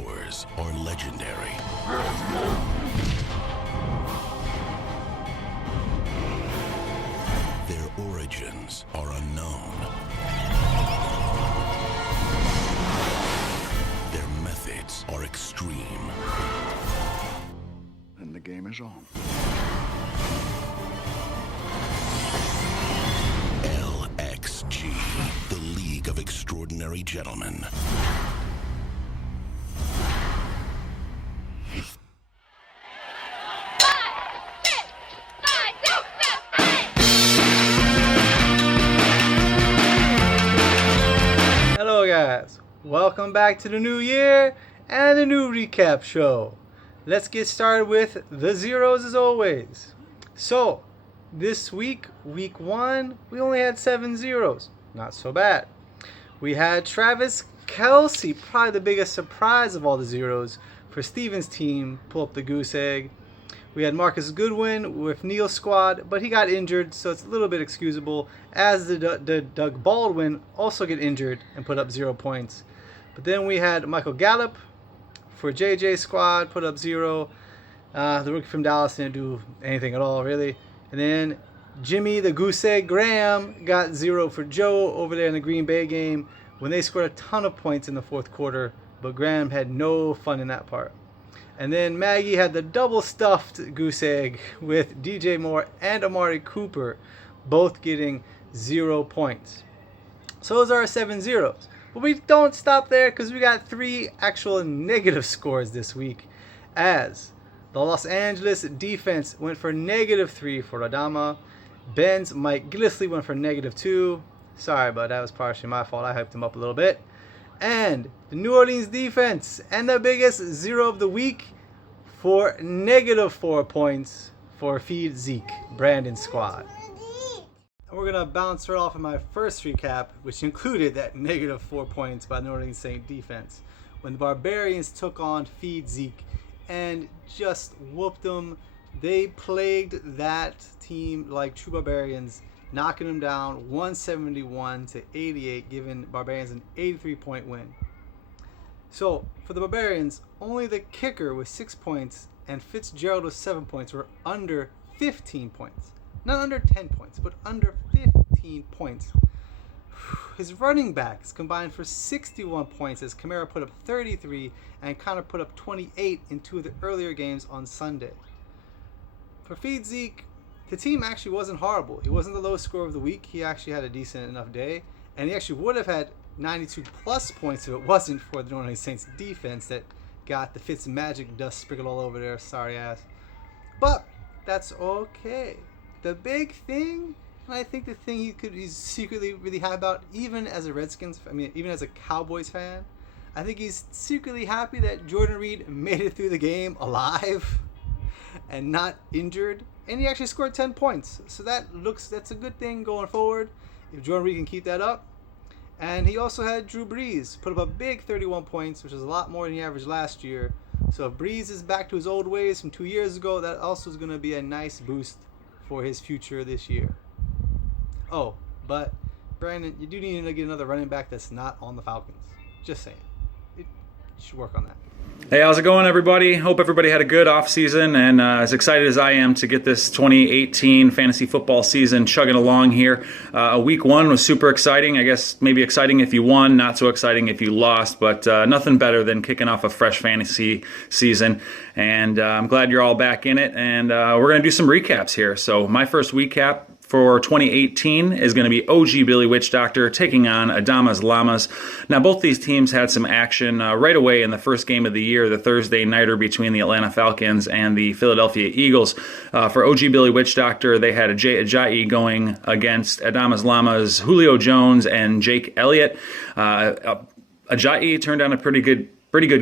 powers are legendary. Their origins are unknown. Their methods are extreme. And the game is on. LXG, the League of Extraordinary Gentlemen. Hello guys, welcome back to the new year and a new recap show. Let's get started with the zeros as always. So, this week, week 1, we only had 7 zeros. Not so bad. We had Travis Kelce, probably the biggest surprise of all the zeros for Steven's team, pull up the goose egg. We had Marcus Goodwin with Neil's squad, but he got injured, so it's a little bit excusable, as the Doug Baldwin also get injured and put up 0 points. But then we had Michael Gallup for JJ's squad, put up 0. The rookie from Dallas didn't do anything at all, really. And then Jimmy the Goose Egg Graham got 0 for Joe over there in the Green Bay game when they scored a ton of points in the fourth quarter, but Graham had no fun in that part. And then Maggie had the double stuffed goose egg with DJ Moore and Amari Cooper both getting 0 points. So those are our 7 zeros. But we don't stop there because we got 3 actual negative scores this week, as the Los Angeles defense went for -3 for Adama. Ben's Mike Glisley went for -2. Sorry, but that was partially my fault. I hyped him up a little bit. And the New Orleans defense, and the biggest zero of the week, for -4 points for Feed Zeke, Brandon's squad. And we're going to bounce right off of my first recap, which included that -4 points by the New Orleans Saints defense, when the Barbarians took on Feed Zeke and just whooped them. They plagued that team like true Barbarians, knocking them down 171-88, giving Barbarians an 83-point win. So, for the Barbarians, only the kicker with 6 points and Fitzgerald with 7 points were under 15 points. Not under 10 points, but under 15 points. His running backs combined for 61 points as Kamara put up 33 and Connor put up 28 in 2 of the earlier games on Sunday. For Feed Zeke, the team actually wasn't horrible. He wasn't the lowest scorer of the week. He actually had a decent enough day. And he actually would have had 92 plus points if it wasn't for the New Orleans Saints defense that got the Fitz magic dust sprinkled all over their sorry ass. But that's okay. The big thing, and I think the thing he's secretly really happy about, even as a even as a Cowboys fan, I think he's secretly happy that Jordan Reed made it through the game alive and not injured, and he actually scored 10 points. So that's a good thing going forward if Jordan Reed can keep that up. And he also had Drew Brees put up a big 31 points, which is a lot more than he averaged last year. So if Brees is back to his old ways from 2 years ago, that also is going to be a nice boost for his future this year. Oh, but Brandon, you do need to get another running back that's not on the Falcons. Just saying. You should work on that. Hey, how's it going, everybody? Hope everybody had a good off-season, and as excited as I am to get this 2018 fantasy football season chugging along here. Week 1 was super exciting. I guess maybe exciting if you won, not so exciting if you lost, but nothing better than kicking off a fresh fantasy season. And I'm glad you're all back in it, and we're going to do some recaps here. So my first recap for 2018 is going to be OG Billy Witch Doctor taking on Adama's Llamas. Now, both these teams had some action right away in the first game of the year, the Thursday nighter between the Atlanta Falcons and the Philadelphia Eagles. For OG Billy Witch Doctor, they had Jay Ajayi going against Adama's Llamas, Julio Jones and Jake Elliott. Ajayi turned down a pretty good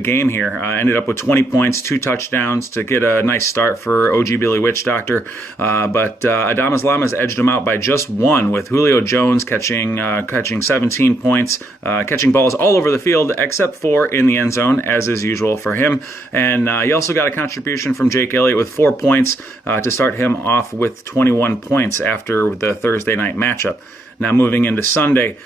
game here. Ended up with 20 points, 2 touchdowns to get a nice start for OG Billy Witch Doctor. But Adama's Llamas edged him out by just 1, with Julio Jones catching 17 points, catching balls all over the field except for in the end zone, as is usual for him. And he also got a contribution from Jake Elliott with 4 points to start him off with 21 points after the Thursday night matchup. Now moving into Sunday,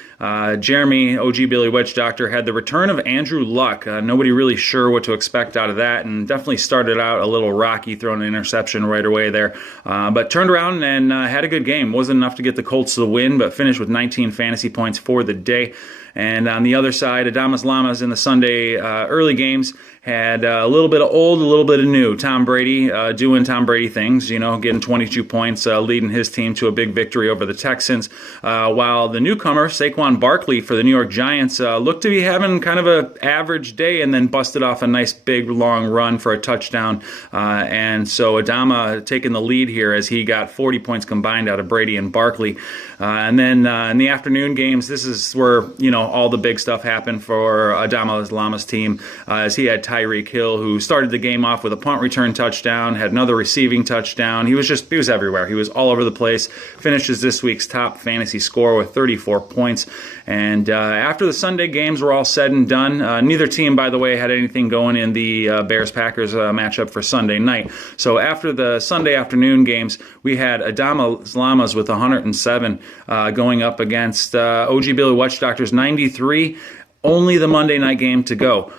Jeremy, OG Billy Witch Doctor, had the return of Andrew Luck. Nobody really sure what to expect out of that, and definitely started out a little rocky, throwing an interception right away there. But turned around and had a good game. Wasn't enough to get the Colts to the win, but finished with 19 fantasy points for the day. And on the other side, Adamas Lamas in the Sunday early games had a little bit of old, a little bit of new. Tom Brady doing Tom Brady things, getting 22 points, leading his team to a big victory over the Texans. While the newcomer, Saquon Barkley for the New York Giants, looked to be having kind of an average day and then busted off a nice big long run for a touchdown. And so Adama taking the lead here as he got 40 points combined out of Brady and Barkley. And then in the afternoon games, this is where, all the big stuff happened for Adama Lama's team, as he had Tyreek Hill, who started the game off with a punt return touchdown, had another receiving touchdown. He was everywhere. He was all over the place. Finishes this week's top fantasy score with 34 points. And after the Sunday games were all said and done, neither team, by the way, had anything going in the Bears-Packers matchup for Sunday night. So after the Sunday afternoon games, we had Adama Lamas with 107 going up against OG Billy Witch Doctor's 93. Only the Monday night game to go.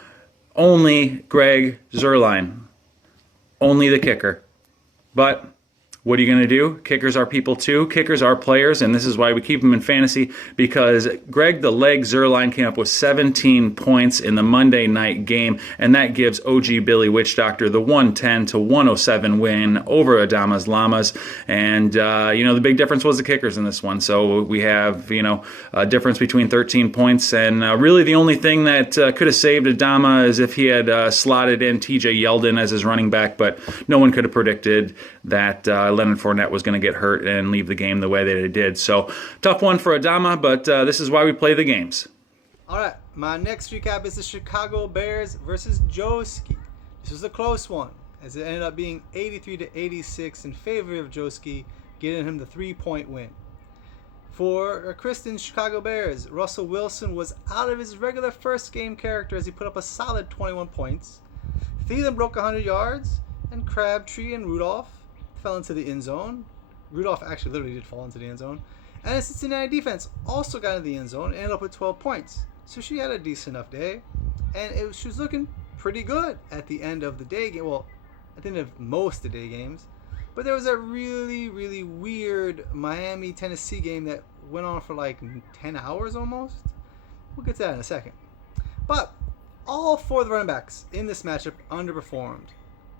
Only Greg Zuerlein. Only the kicker. But what are you going to do? Kickers are people too. Kickers are players, and this is why we keep them in fantasy, because Greg the Leg Zuerlein came up with 17 points in the Monday night game, and that gives OG Billy Witch Doctor the 110-107 win over Adamas Lamas. And, the big difference was the kickers in this one. So we have, a difference between 13 points, and really the only thing that could have saved Adama is if he had slotted in TJ Yeldon as his running back, but no one could have predicted that Leonard Fournette was going to get hurt and leave the game the way that it did. So tough one for Adama, but this is why we play the games. All right, my next recap is the Chicago Bears versus Joski. This was a close one, as it ended up being 83-86 in favor of Joski, getting him the 3-point win. For Kristen's Chicago Bears, Russell Wilson was out of his regular first game character as he put up a solid 21 points. Thielen broke 100 yards, and Crabtree and Rudolph fell into the end zone. Rudolph actually literally did fall into the end zone. And the Cincinnati defense also got into the end zone and ended up with 12 points. So she had a decent enough day. And she was looking pretty good at the end of the day game. Well, at the end of most of the day games. But there was a really, really weird Miami-Tennessee game that went on for like 10 hours almost. We'll get to that in a second. But all four of the running backs in this matchup underperformed.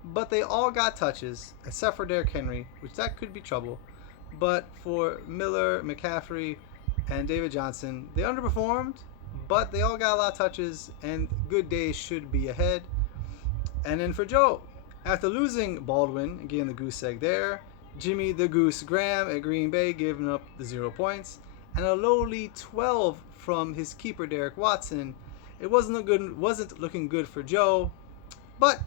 But they all got touches, except for Derrick Henry, which that could be trouble. But for Miller, McCaffrey, and David Johnson, they underperformed, but they all got a lot of touches, and good days should be ahead. And then for Joe, after losing Baldwin and getting the goose egg there, Jimmy the Goose Graham at Green Bay giving up the 0 points, and a lowly 12 from his keeper Derek Watson, it wasn't looking good for Joe, but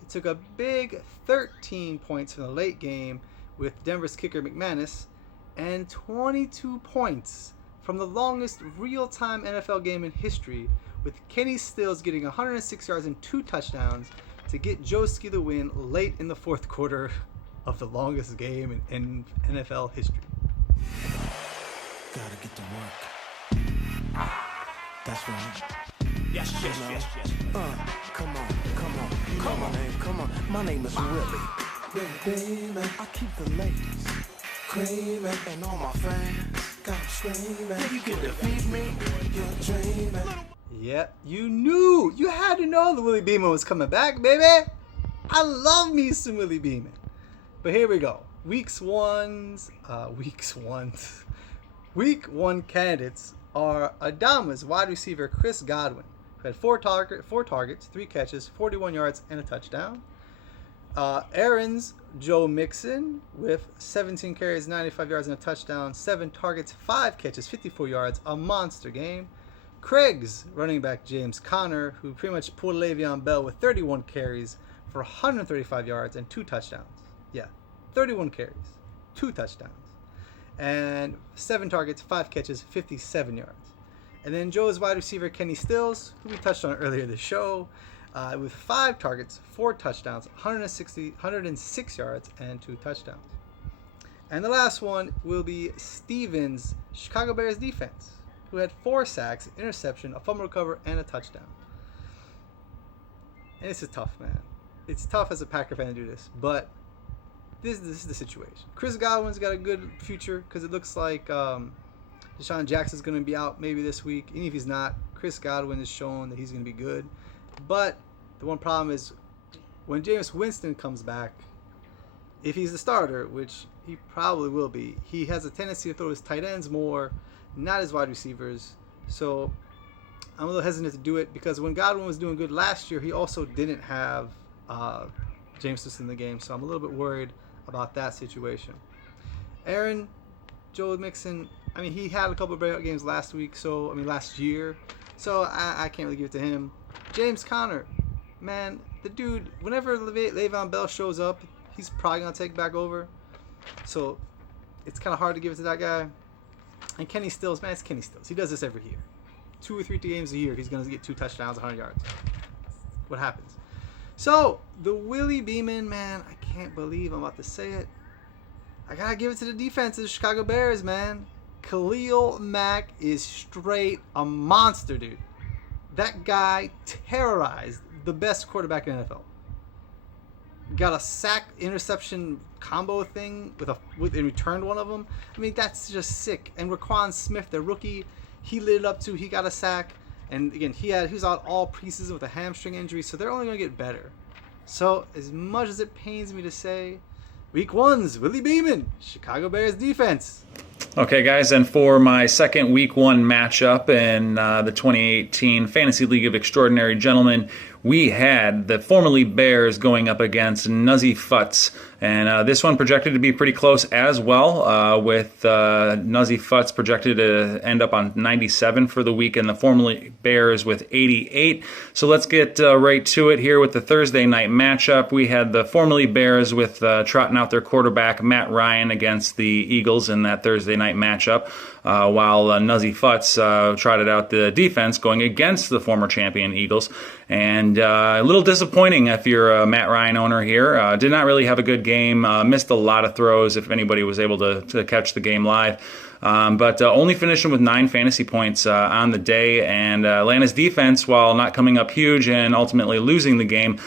it took a big 13 points from the late game with Denver's kicker McManus, and 22 points from the longest real-time NFL game in history, with Kenny Stills getting 106 yards and 2 touchdowns to get Joski the win late in the fourth quarter of the longest game in NFL history. Gotta get to work. That's right. Yes. Come on. My name is Willie. Beamon. I keep the ladies creaming, and all my fans got screaming. You can defeat me. You're dreaming. Yeah, you had to know the Willie Beamon was coming back, baby. I love me some Willie Beamon. But here we go. Week one candidates are Adama's wide receiver Chris Godwin, who had 4 targets, 3 catches, 41 yards, and a touchdown. Aaron's Joe Mixon with 17 carries, 95 yards, and a touchdown, 7 targets, 5 catches, 54 yards, a monster game. Craig's running back James Conner, who pretty much pulled Le'Veon Bell with 31 carries for 135 yards and 2 touchdowns. Yeah, 31 carries, 2 touchdowns. And 7 targets, 5 catches, 57 yards. And then Joe's wide receiver Kenny Stills, who we touched on earlier this show, with 5 targets, 4 touchdowns, 106 yards, and 2 touchdowns. And the last one will be Steven's Chicago Bears defense, who had 4 sacks, interception, a fumble recover, and a touchdown. And this is tough, man. It's tough as a Packer fan to do this, but this is the situation. Chris Godwin's got a good future because it looks like Deshaun Jackson's going to be out maybe this week. Even if he's not, Chris Godwin has shown that he's going to be good. But the one problem is when Jameis Winston comes back, if he's the starter, which he probably will be, he has a tendency to throw his tight ends more, not his wide receivers. So I'm a little hesitant to do it because when Godwin was doing good last year, he also didn't have Jameis Winston in the game. So I'm a little bit worried about that situation. Joe Mixon, I mean, he had a couple of breakout games last year. So I can't really give it to him. James Conner, man, the dude, whenever Le'Veon Bell shows up, he's probably going to take back over. So it's kind of hard to give it to that guy. And Kenny Stills, man, it's Kenny Stills. He does this every year. 2 or 3 games a year, he's going to get 2 touchdowns, 100 yards. What happens? So, the Willie Beamon, man, I can't believe I'm about to say it. I got to give it to the defense of the Chicago Bears, man. Khalil Mack is straight a monster, dude. That guy terrorized the best quarterback in the NFL. Got a sack interception combo thing and returned one of them. I mean, that's just sick. And Raquan Smith, the rookie, he lit it up too. He got a sack. And again, he was out all preseason with a hamstring injury, so they're only going to get better. So as much as it pains me to say, Week 1's Willie Beamon, Chicago Bears defense. Okay, guys, and for my second Week 1 matchup in the 2018 Fantasy League of Extraordinary Gentlemen, we had the formerly Bears going up against Nuzzy Futz. And this one projected to be pretty close as well, with Nuzzy Futz projected to end up on 97 for the week, and the formerly Bears with 88. So let's get right to it here with the Thursday night matchup. We had the formerly Bears with trotting out their quarterback, Matt Ryan, against the Eagles in that Thursday night matchup, while Nuzzy Futz trotted out the defense going against the former champion Eagles. And a little disappointing if you're a Matt Ryan owner here. Did not really have a good game. Missed a lot of throws if anybody was able to catch the game live. But only finishing with 9 fantasy points on the day. And Atlanta's defense, while not coming up huge and ultimately losing the game,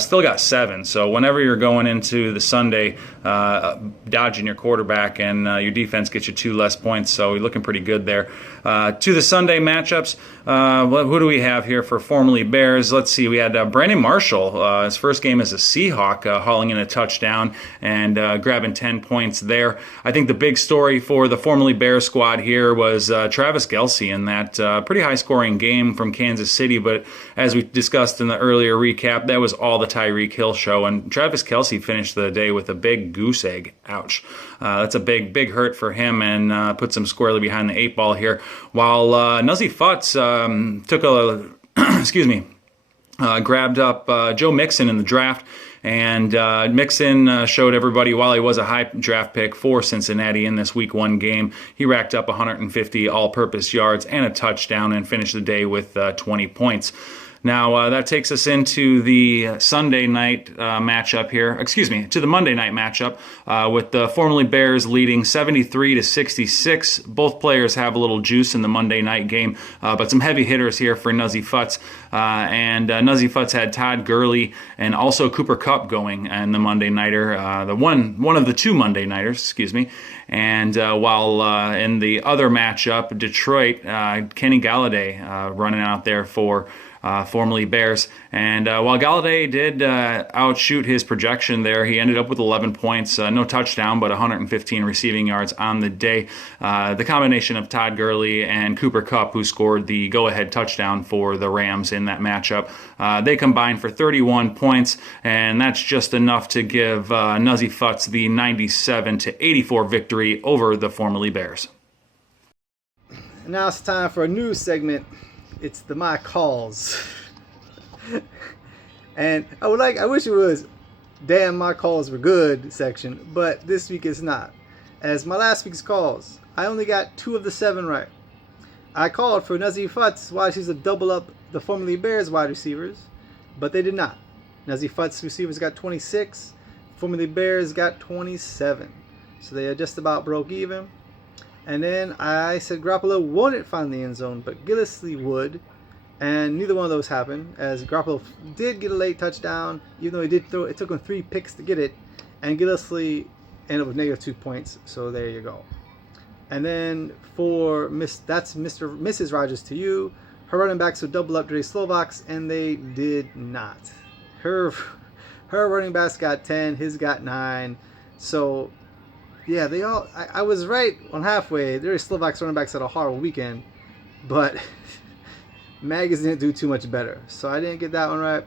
still got 7. So whenever you're going into the Sunday dodging your quarterback and your defense gets you 2 less points, so you're looking pretty good there. To the Sunday matchups, who do we have here for formerly Bears? Let's see. We had Brandon Marshall, his first game as a Seahawk, hauling in a touchdown and grabbing 10 points there. I think the big story for the formerly Bears squad here was Travis Kelce in that pretty high-scoring game from Kansas City. But as we discussed in the earlier recap, that was all the Tyreek Hill show. And Travis Kelce finished the day with a big goose egg. Ouch. That's a big hurt for him and puts him squarely behind the 8 ball here. While Nuzzy Futz took grabbed up Joe Mixon in the draft. And Mixon showed everybody, while he was a high draft pick for Cincinnati in this Week 1 game, he racked up 150 all-purpose yards and a touchdown and finished the day with 20 points. Now, that takes us into the Sunday night matchup here. To the Monday night matchup with the formerly Bears leading 73-66. Both players have a little juice in the Monday night game, but some heavy hitters here for Nuzzy Futz. And Nuzzy Futz had Todd Gurley and also Cooper Kupp going in the Monday nighter, one of the 2 Monday nighters, And while in the other matchup, Detroit, Kenny Galladay running out there for formerly Bears. And while Galladay did outshoot his projection there, he ended up with 11 points, no touchdown, but 115 receiving yards on the day. The combination of Todd Gurley and Cooper Kupp, who scored the go-ahead touchdown for the Rams in that matchup, they combined for 31 points, and that's just enough to give Nuzzy Futz the 97-84 victory over the formerly Bears. Now it's time for a new segment. It's the My Calls. And I wish it was damn my calls were good section, but this week it's not. As my last week's calls, I only got 2 of the 7 right. I called for Nuzzy Futz wide receivers to double up the formerly Bears wide receivers, but they did not. Nuzzy Futz receivers got 26, formerly Bears got 27. So they just about broke even. And then I said Garoppolo wouldn't find the end zone, but Gillislee would. And neither one of those happened, as Garoppolo did get a late touchdown, even though he did throw. It took him 3 picks to get it, and Gillislee ended up with -2 points. So there you go. And then for Mrs. Rogers to you, her running backs would double up Dre Slovaks, and they did not. Her running backs got 10, his got 9. So yeah, they all. I was right on halfway. Dre Slovaks running backs had a horrible weekend, but Maggis didn't do too much better, so I didn't get that one right.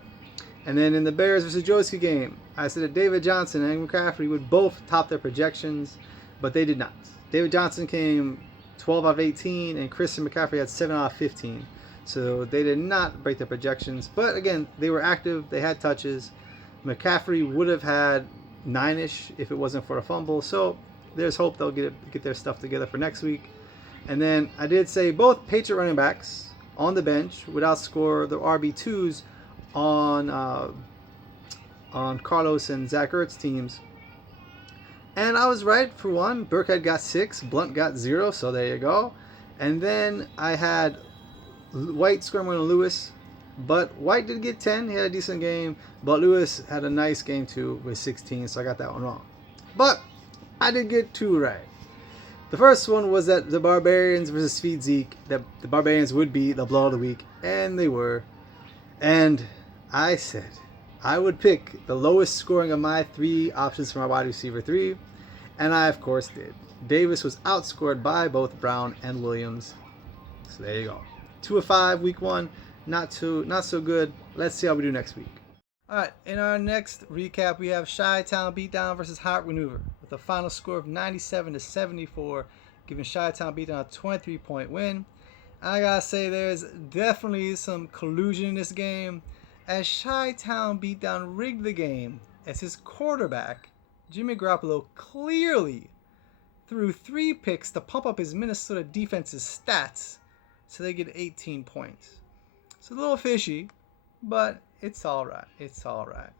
And then in the Bears versus Joski game, I said that David Johnson and McCaffrey would both top their projections, but they did not. David Johnson came 12 out of 18, and Christian McCaffrey had 7 out of 15. So they did not break their projections. But again, they were active, they had touches. McCaffrey would have had 9-ish if it wasn't for a fumble. So there's hope they'll get their stuff together for next week. And then I did say both Patriot running backs on the bench would outscore the RB2s on Carlos and Zach Ertz teams. And I was right for one. Burkhead got 6, Blunt got 0, so there you go. And then I had White scoring more than Lewis, but White did get 10. He had a decent game, but Lewis had a nice game too with 16, so I got that one wrong. But I did get 2 right. The first one was that the Barbarians versus Feed Zeke, that the Barbarians would be the blow of the week, and they were. And I said I would pick the lowest scoring of my 3 options for my wide receiver 3, and I of course did. Davis was outscored by both Brown and Williams. So there you go. 2 of 5 week 1, not so good. Let's see how we do next week. Alright, in our next recap we have Chi-Town Beatdown versus Hot Maneuver with a final score of 97-74, giving Chi-Town Beatdown a 23-point win. I gotta say there's definitely some collusion in this game, as Chi-Town Beatdown rigged the game as his quarterback, Jimmy Garoppolo, clearly threw 3 picks to pump up his Minnesota defense's stats so they get 18 points. It's a little fishy, but it's alright. It's alright.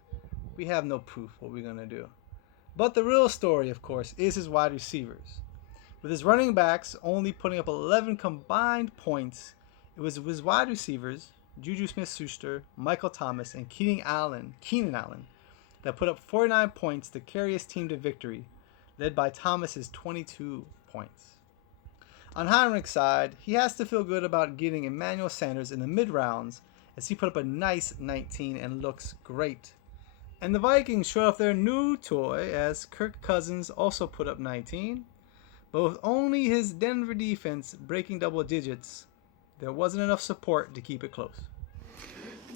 We have no proof what we're going to do. But the real story, of course, is his wide receivers. With his running backs only putting up 11 combined points, it was his wide receivers, Juju Smith-Schuster, Michael Thomas, and Keenan Allen, that put up 49 points to carry his team to victory, led by Thomas's 22 points. On Heinrich's side, he has to feel good about getting Emmanuel Sanders in the mid-rounds, as he put up a nice 19 and looks great. And the Vikings showed off their new toy, as Kirk Cousins also put up 19. But with only his Denver defense breaking double digits, there wasn't enough support to keep it close.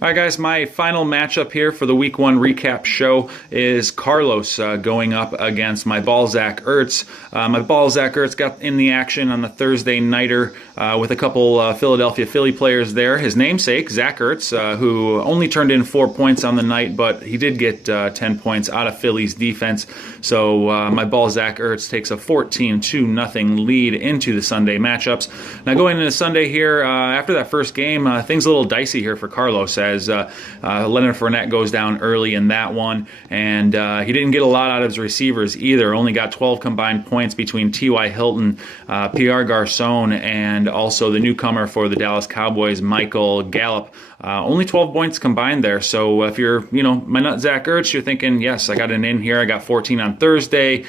All right, guys, my final matchup here for the Week 1 recap show is Carlos going up against my ball Zach Ertz. My ball Zach Ertz got in the action on the Thursday nighter with a couple Philadelphia Philly players there. His namesake, Zach Ertz, who only turned in 4 points on the night, but he did get 10 points out of Philly's defense. So my ball Zach Ertz takes a 14-0 lead into the Sunday matchups. Now going into Sunday here, after that first game, things a little dicey here for Carlos, as Leonard Fournette goes down early in that one, and he didn't get a lot out of his receivers either. Only got 12 combined points between T.Y. Hilton, Pierre Garcon, and also the newcomer for the Dallas Cowboys, Michael Gallup. Only 12 points combined there. So if you're, my nut Zach Ertz, you're thinking, yes, I got an in here. I got 14 on Thursday,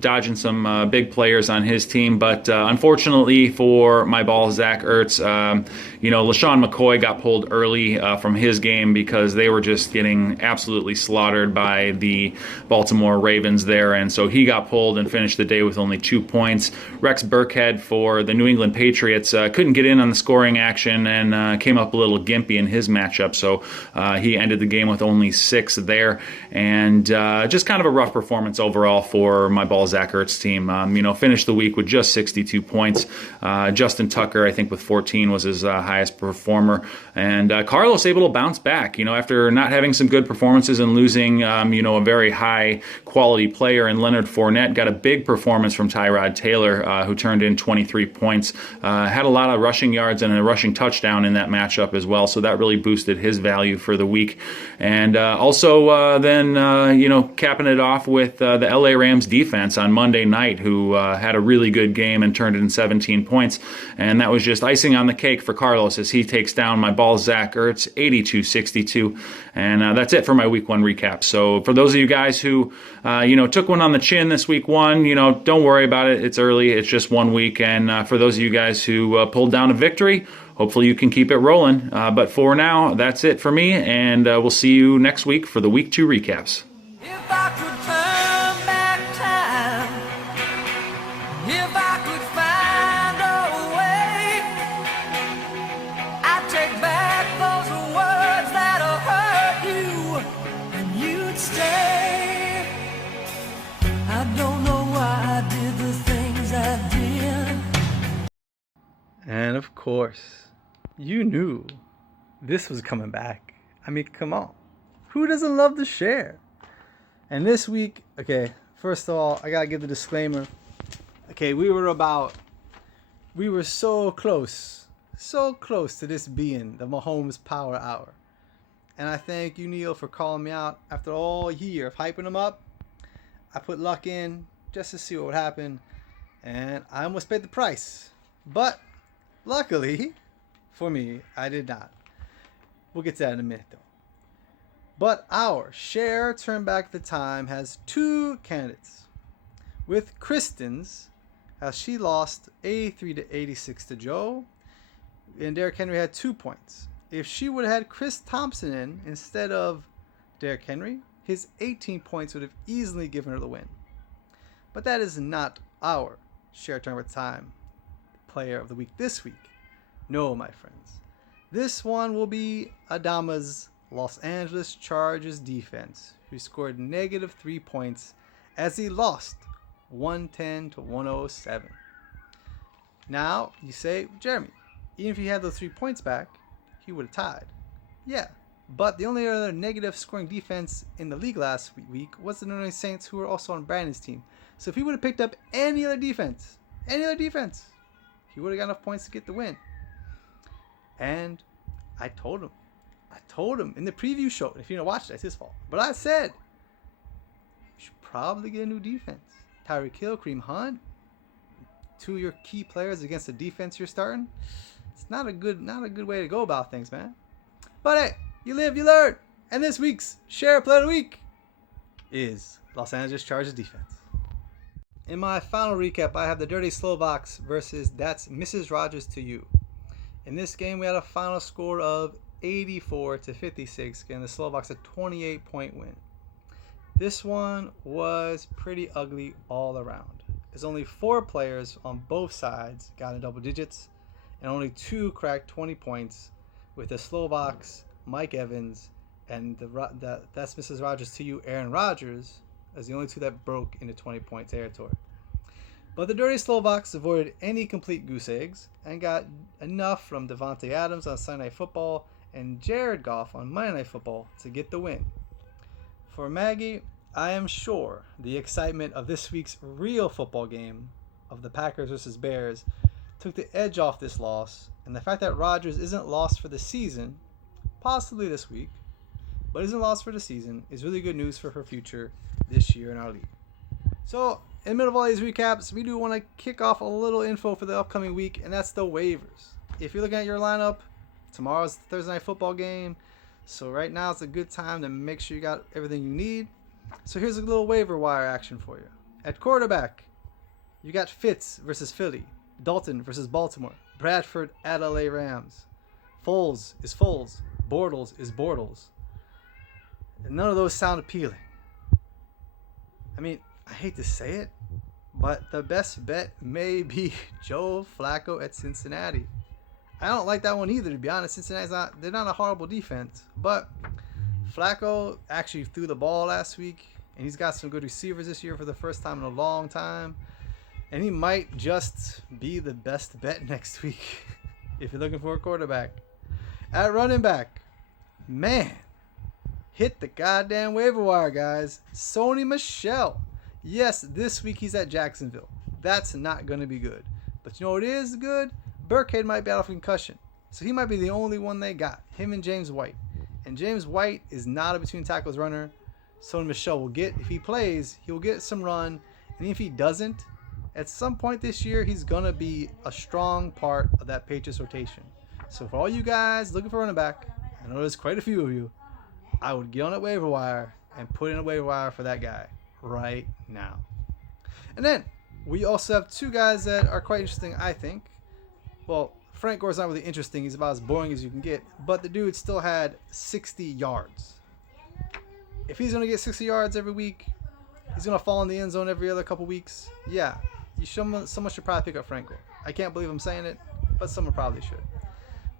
dodging some big players on his team. But unfortunately for my ball, Zach Ertz, LaShawn McCoy got pulled early from his game because they were just getting absolutely slaughtered by the Baltimore Ravens there. And so he got pulled and finished the day with only 2 points. Rex Burkhead for the New England Patriots couldn't get in on the scoring action and came up a little gimpy in his matchup, so he ended the game with only 6 there, and just kind of a rough performance overall for my ball Zach Ertz team. Finished the week with just 62 points. Justin Tucker, I think, with 14 was his highest performer, and Carlos Carlos able to bounce back, after not having some good performances and losing, a very high quality player in Leonard Fournette. Got a big performance from Tyrod Taylor, who turned in 23 points. Had a lot of rushing yards and a rushing touchdown in that matchup as well, so that really boosted his value for the week. And also then, capping it off with the LA Rams defense on Monday night, who had a really good game and turned in 17 points. And that was just icing on the cake for Carlos as he takes down my ball Zach Ertz 82-62. And that's it for my week 1 recap. So for those of you guys who, took one on the chin this week 1, don't worry about it. It's early. It's just 1 week. And for those of you guys who pulled down a victory, hopefully you can keep it rolling. But for now, that's it for me. And we'll see you next week for the week 2 recaps. If I could turn back time, if I could find a way, I'd take back those words that'll hurt you, and you'd stay. I don't know why I did the things I did. And of course, you knew this was coming back. I mean, come on. Who doesn't love to share? And this week, okay, first of all, I gotta give the disclaimer. Okay, we were so close to this being the Mahomes Power Hour. And I thank you, Neil, for calling me out after all year of hyping him up. I put luck in just to see what would happen, and I almost paid the price. But luckily for me, I did not. We'll get to that in a minute, though. But our Cher Turn Back the Time has 2 candidates. With Kristen's, as she lost 83-86 to Joe, and Derrick Henry had 2 points. If she would have had Chris Thompson in instead of Derrick Henry, his 18 points would have easily given her the win. But that is not our Cher Turn Back the Time player of the week this week. No, my friends. This one will be Adama's Los Angeles Chargers defense, who scored -3 points as he lost 110-107. Now, you say, Jeremy, even if he had those 3 points back, he would have tied. Yeah, but the only other negative scoring defense in the league last week was the New Orleans Saints, who were also on Brandon's team. So if he would have picked up any other defense, he would have got enough points to get the win. And I told him in the preview show, if you don't watch it, it's his fault. But I said, you should probably get a new defense. Tyreek Hill, Kareem Hunt, 2 of your key players against the defense you're starting. It's not a good way to go about things, man. But hey, you live, you learn. And this week's Share Play of the Week is Los Angeles Chargers defense. In my final recap, I have the Dirty Slovaks versus That's Mrs. Rogers to You. In this game, we had a final score of 84-56, giving the Slovaks a 28-point win. This one was pretty ugly all around, as only 4 players on both sides got in double digits, and only 2 cracked 20 points, with the Slovaks, Mike Evans, and That's Mrs. Rogers to You, Aaron Rodgers, as the only 2 that broke into 20-point territory. But the Dirty Slovaks avoided any complete goose eggs and got enough from Devontae Adams on Sunday Night Football and Jared Goff on Monday Night Football to get the win. For Maggie, I am sure the excitement of this week's real football game of the Packers versus Bears took the edge off this loss, and the fact that Rodgers isn't lost for the season, possibly this week, but isn't lost for the season, is really good news for her future this year in our league. So, in the middle of all these recaps, we do want to kick off a little info for the upcoming week, and that's the waivers. If you're looking at your lineup, tomorrow's the Thursday Night Football game, so right now it's a good time to make sure you got everything you need. So here's a little waiver wire action for you. At quarterback, you got Fitz versus Philly, Dalton versus Baltimore, Bradford at LA Rams. Foles is Foles, Bortles is Bortles. And none of those sound appealing. I mean, I hate to say it, but the best bet may be Joe Flacco at Cincinnati. I don't like that one either, to be honest. They're not a horrible defense, but Flacco actually threw the ball last week, and he's got some good receivers this year for the first time in a long time, and he might just be the best bet next week if you're looking for a quarterback. At running back, Man, hit the goddamn waiver wire, guys. Sony Michel. Yes, this week he's at Jacksonville. That's not going to be good. But you know what is good? Burkhead might be out of concussion. So he might be the only one they got. Him and James White. And James White is not a between tackles runner. Sony Michel will get, if he plays, he'll get some run. And if he doesn't, at some point this year, he's going to be a strong part of that Patriots rotation. So for all you guys looking for running back, I know there's quite a few of you, I would get on that waiver wire and put in a waiver wire for that guy right now. And then we also have two guys that are quite interesting, I think. Well, Frank Gore's not really interesting. He's about as boring as you can get. But the dude still had 60 yards. If he's going to get 60 yards every week, he's going to fall in the end zone every other couple weeks. Yeah, someone should probably pick up Frank Gore. I can't believe I'm saying it, but someone probably should.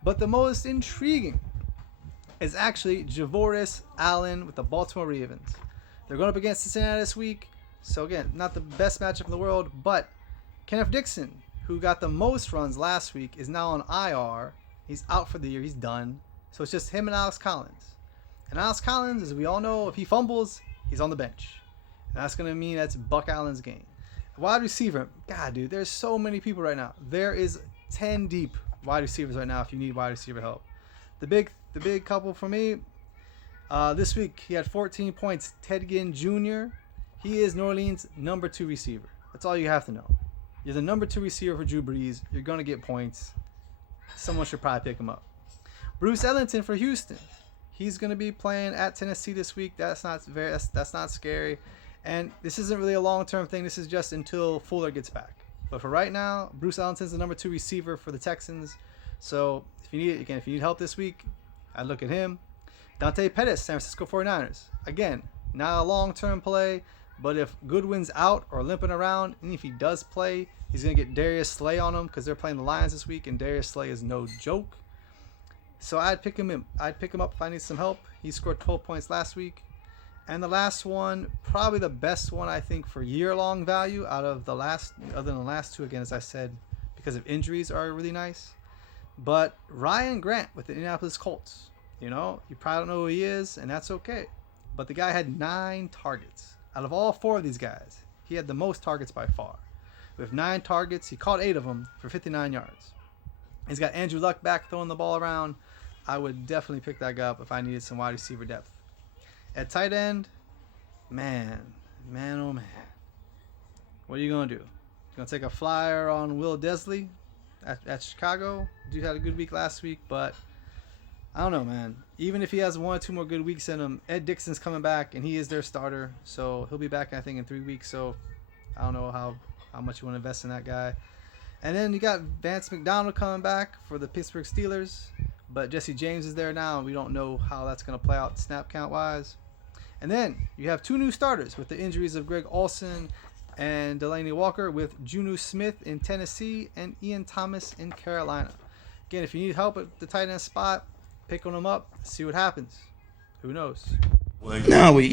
But the most intriguing is actually Javoris Allen with the Baltimore Ravens. They're going up against Cincinnati this week. So again, not the best matchup in the world, but Kenneth Dixon, who got the most runs last week, is now on IR. He's out for the year. He's done. So it's just him and Alex Collins. And Alex Collins, as we all know, if he fumbles, he's on the bench. And that's going to mean that's Buck Allen's game. Wide receiver. God, dude, there's so many people right now. There is 10 deep wide receivers right now if you need wide receiver help. The big couple for me, this week he had 14 points. Ted Ginn Jr., he is New Orleans' number 2 receiver. That's all you have to know. You're the number 2 receiver for Drew Brees. You're going to get points. Someone should probably pick him up. Bruce Ellington for Houston. He's going to be playing at Tennessee this week. That's not scary. And this isn't really a long-term thing. This is just until Fuller gets back. But for right now, Bruce Ellington's the number 2 receiver for the Texans. So if you need help this week, I'd look at him. Dante Pettis, San Francisco 49ers. Again, not a long-term play. But if Goodwin's out or limping around, and if he does play, he's going to get Darius Slay on him because they're playing the Lions this week, and Darius Slay is no joke. So I'd pick him up if I need some help. He scored 12 points last week. And the last one, probably the best one I think for year-long value out of the last, other than the last two, again, as I said, because of injuries are really nice. But Ryan Grant with the Indianapolis Colts. You know, you probably don't know who he is, and that's okay. But the guy had 9 targets. Out of all 4 of these guys, he had the most targets by far. With 9 targets, he caught 8 of them for 59 yards. He's got Andrew Luck back throwing the ball around. I would definitely pick that guy up if I needed some wide receiver depth. At tight end, man, oh man. What are you going to do? You going to take a flyer on Will Desley at Chicago? Dude had a good week last week, but I don't know, man. Even if he has 1 or 2 more good weeks in him, Ed Dixon's coming back, and he is their starter. So he'll be back, I think, in 3 weeks. So I don't know how much you want to invest in that guy. And then you got Vance McDonald coming back for the Pittsburgh Steelers. But Jesse James is there now, and we don't know how that's going to play out snap count-wise. And then you have 2 new starters with the injuries of Greg Olsen and Delaney Walker, with Juju Smith in Tennessee and Ian Thomas in Carolina. Again, if you need help at the tight end spot, pick them up, see what happens. Who knows? No, we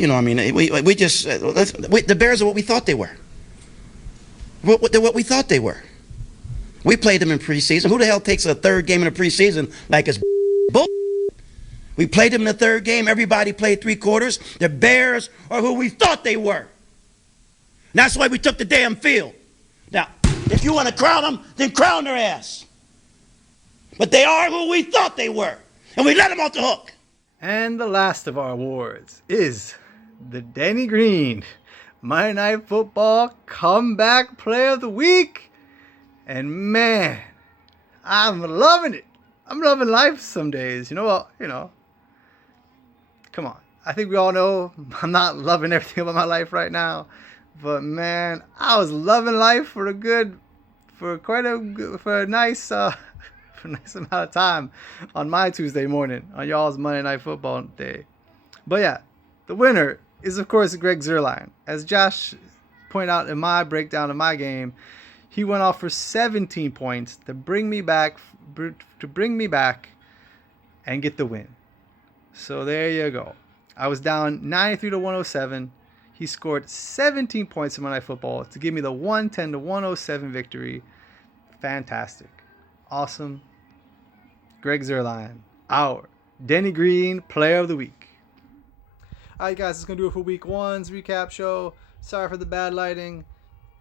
just the Bears are what we thought they were. They're what we thought they were. We played them in preseason. Who the hell takes a 3rd game in the preseason like it's bull? We played them in the 3rd game. Everybody played 3 quarters. The Bears are who we thought they were. And that's why we took the damn field. Now, if you want to crown them, then crown their ass. But they are who we thought they were. And we let them off the hook. And the last of our awards is the Denny Green Monday Night Football Comeback Player of the Week. And man, I'm loving it. I'm loving life some days. You know what? Come on. I think we all know I'm not loving everything about my life right now. But man, I was loving life for a nice amount of time on my Tuesday morning, on y'all's Monday Night Football day. But yeah, the winner is, of course, Greg Zuerlein. As Josh pointed out in my breakdown of my game, he went off for 17 points to bring me back and get the win. So there you go. I was down 93 to 107. He scored 17 points in Monday Night Football to give me the 110 to 107 victory. Fantastic. Awesome. Greg Zuerlein, our Denny Green, Player of the Week. Alright guys, that's going to do it for week 1's recap show. Sorry for the bad lighting.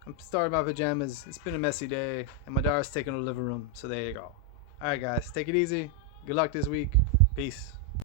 I'm starting my pajamas. It's been a messy day, and my daughter's taking to the living room, so there you go. Alright guys, take it easy. Good luck this week. Peace.